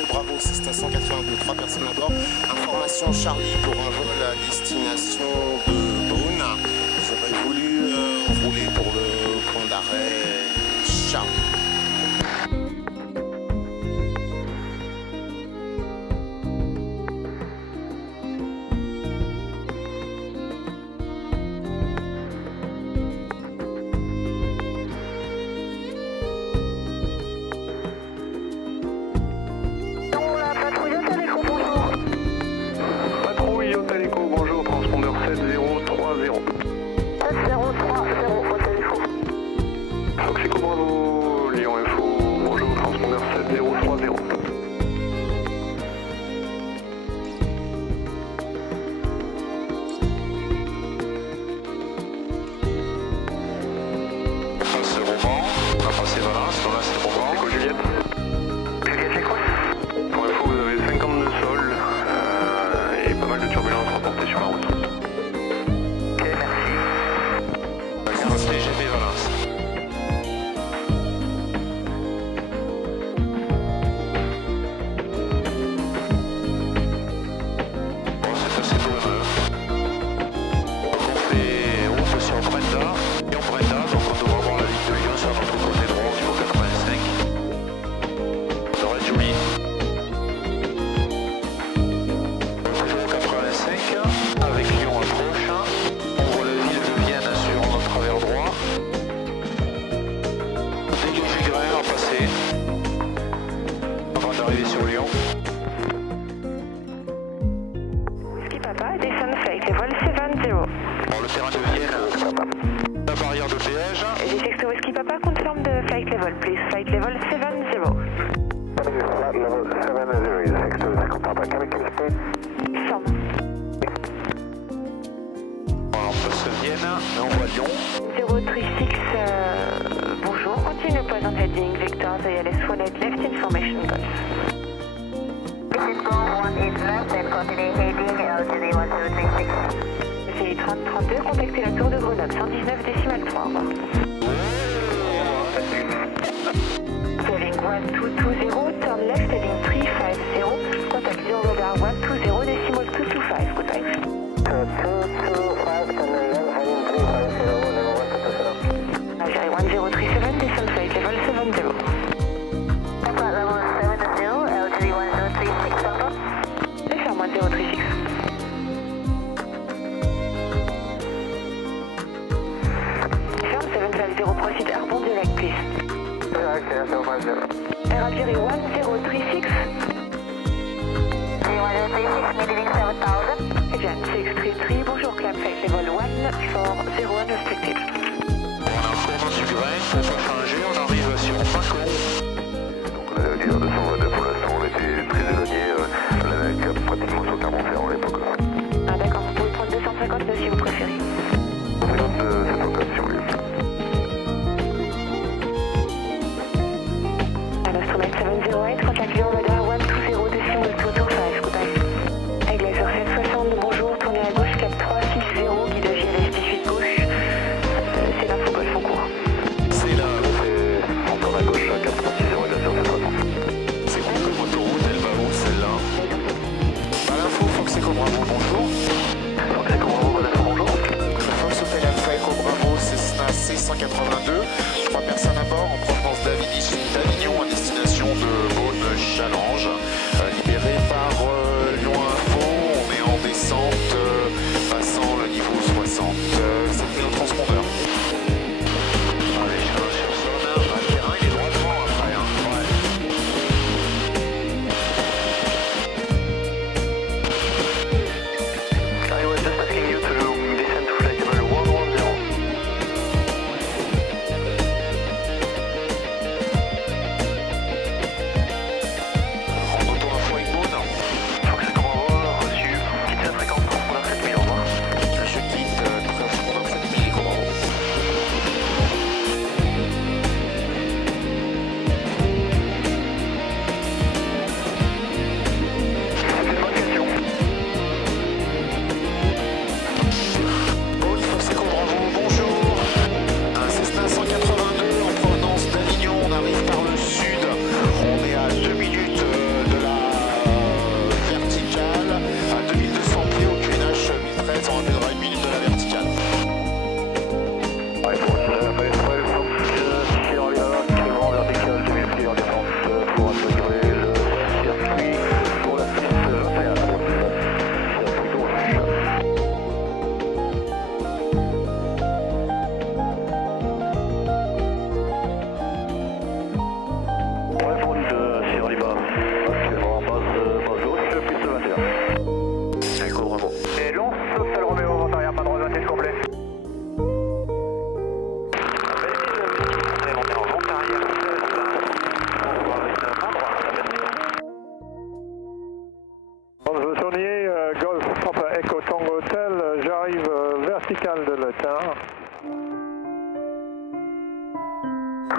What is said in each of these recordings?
Echo Bravo, Cessna 182, 3 personnes à bord. Information Charlie pour un vol à destination de Beaune. J'aurais voulu rouler pour le point d'arrêt Charlie. Le terrain de Vienne, la barrière de péage. J'ai texté Whiskey Papa, confirm the flight level, please. Flight level 70. Flight level 70 is Texas Whiskey Papa. Chemical speed? Confirm. Voilà, on passe Vienne et on voit Lyon. 036, bonjour. Continue present heading Victor, ALS 18 left information golf. Victor 18 left and continue heading LGD 1036. Essayez 3032, contactez la tour de Grenoble, 119 décimal 3, au revoir. Calling 1220, turn left, heading 350, contact 0 radar 120 decimal 225, goodbye. 225, turn left, heading 350, level 127. Algerie 1037, descend flight level 70. Flight level 70, LGD 1036, over. Descend 1036. Proceed airborne direct, please. Air Algerie 1036. 1036, median 7000. Agent 633, bonjour, climb flight level 140 unrestricted. On a un courant du grain, on va changer, on arrive sur Macon. Donc on a dire 222 pour l'instant, on était très éloigné, avec pratiquement sur Clermont-Ferrand à l'époque. Ah d'accord, vous pouvez prendre 259 si vous préférez. 704 si vous voulez. Instrument 708, contact 0 radar 120 decimal 225, goodbye. Aigle sur 760, bonjour, tournez à gauche, cap 360, guidage ILS 18 gauche. C'est l'info golf en cours. C'est là, On tourne à gauche, cap 360, et là sur 760. c'est bon comme autoroute, elle va où celle-là? Bah l'info, Fox Echo Bravo, bonjour. Fox Echo Bravo, bonjour. Fox Hotel Alpha Echo Bravo, Cessna C182, 3 personnes à bord en provenance d'Avignon à destination de Beaune Challenge, libéré par Lyon Info. On est en descente, passant le niveau 60. C'était le transpondeur. Allez, je vais sur zone. Le terrain, il est droit devant après. Hein. Ouais. I was just asking you to descend to flight level 110.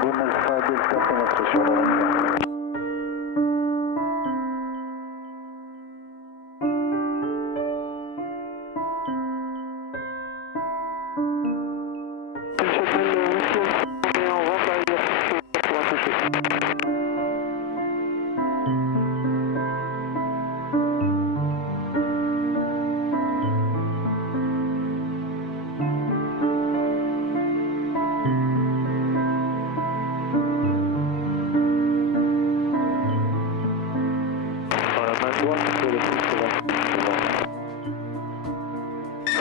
Beaune Alpha Delta pénètre sur le runway.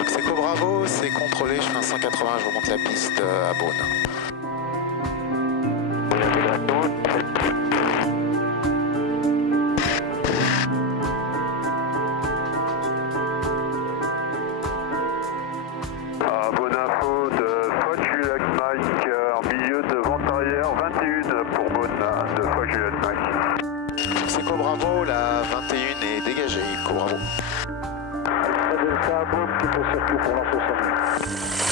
C'est Bravo, c'est contrôlé, je fais un 180, je remonte la piste à Beaune. Bonne info de fois Juliet Mike en milieu de vente arrière, 21 pour Beaune, de fois Juliet Mike. C'est Bravo, la 21 est dégagée, Bravo. Alpha Delta Beaune qui peut circuler pour l'info 5.